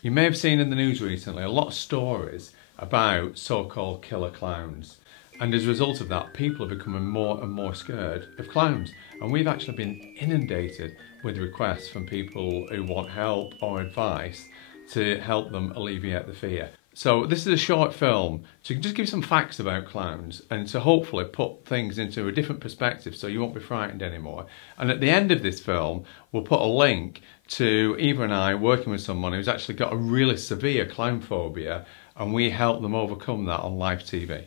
You may have seen in the news recently a lot of stories about so-called killer clowns. And as a result of that, people are becoming more and more scared of clowns. And we've actually been inundated with requests from people who want help or advice to help them alleviate the fear. So this is a short film to just give some facts about clowns and to hopefully put things into a different perspective so you won't be frightened anymore. And at the end of this film, we'll put a link to Eva and I working with someone who's actually got a really severe clown phobia, and we help them overcome that on live TV.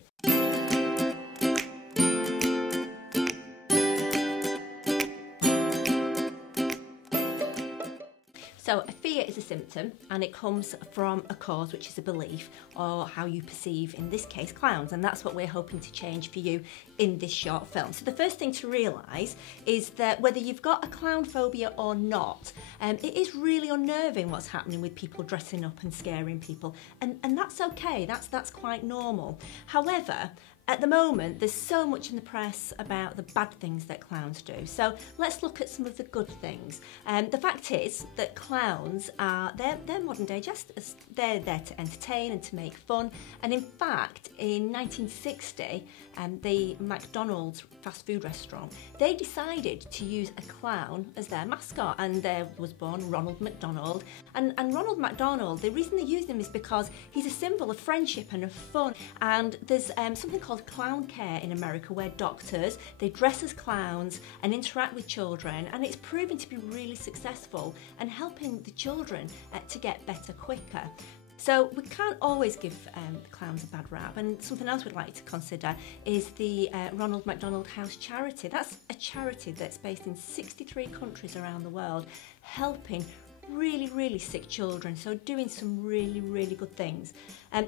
So a fear is a symptom, and it comes from a cause, which is a belief or how you perceive, in this case, clowns, and that's what we're hoping to change for you in this short film. So the first thing to realise is that whether you've got a clown phobia or not, it is really unnerving what's happening with people dressing up and scaring people, and that's okay, that's quite normal. However, at the moment, there's so much in the press about the bad things that clowns do. So let's look at some of the good things. The fact is that clowns they're modern day jesters. They're there to entertain and to make fun. And in fact, in 1960, the McDonald's fast food restaurant, they decided to use a clown as their mascot, and there was born Ronald McDonald. And Ronald McDonald, the reason they used him is because he's a symbol of friendship and of fun. And there's something called clown care in America, where doctors, they dress as clowns and interact with children, and it's proven to be really successful and helping the children to get better quicker. So we can't always give clowns a bad rap, and something else we'd like to consider is the Ronald McDonald House charity. That's a charity that's based in 63 countries around the world, helping really sick children, so doing some really good things.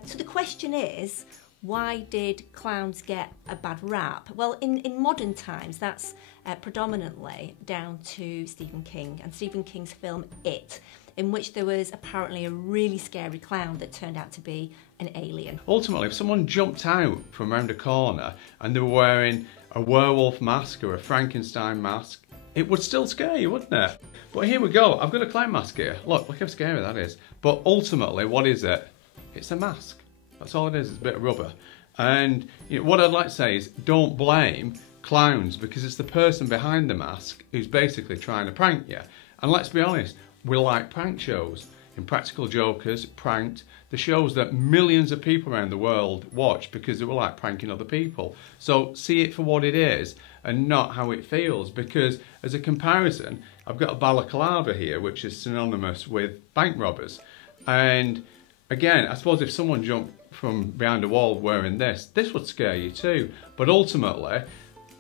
So the question is, why did clowns get a bad rap? Well, in modern times, that's predominantly down to Stephen King and Stephen King's film It, in which there was apparently a really scary clown that turned out to be an alien. Ultimately, if someone jumped out from around a corner and they were wearing a werewolf mask or a Frankenstein mask, it would still scare you, wouldn't it? But here we go, I've got a clown mask here. Look how scary that is. But ultimately, what is it? It's a mask. That's all it is, it's a bit of rubber. And you know, what I'd like to say is, don't blame clowns, because it's the person behind the mask who's basically trying to prank you. And let's be honest, we like prank shows. Impractical Jokers, Pranked, the shows that millions of people around the world watch because they were like pranking other people. So see it for what it is and not how it feels, because as a comparison, I've got a balaclava here, which is synonymous with bank robbers. And again, I suppose if someone jumped from behind a wall wearing this would scare you too. But ultimately,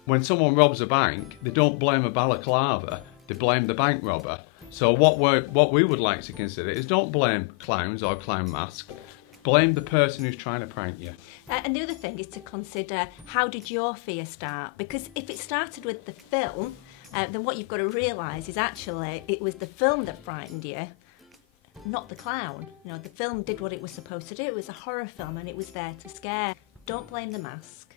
when someone robs a bank, they don't blame a balaclava, they blame the bank robber. So what we would like to consider is, don't blame clowns or clown masks, blame the person who's trying to prank you. And the other thing is to consider, how did your fear start? Because if it started with the film, then what you've got to realise is actually it was the film that frightened you, not the clown. You know, the film did what it was supposed to do. It was a horror film and it was there to scare. Don't blame the mask.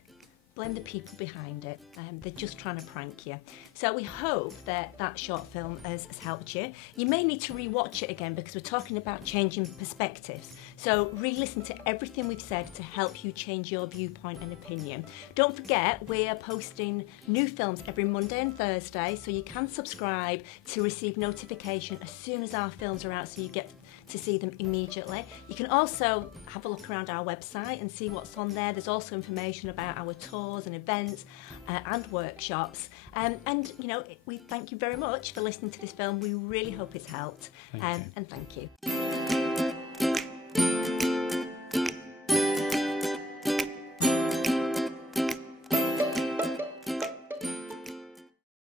Blame the people behind it. They're just trying to prank you. So we hope that that short film has helped you. You may need to re-watch it again, because we're talking about changing perspectives. So re-listen to everything we've said to help you change your viewpoint and opinion. Don't forget, we're posting new films every Monday and Thursday, so you can subscribe to receive notification as soon as our films are out, so you get to see them immediately. You can also have a look around our website and see what's on there. There's also information about our tours and events and workshops. And you know, we thank you very much for listening to this film. We really hope it's helped. And thank you.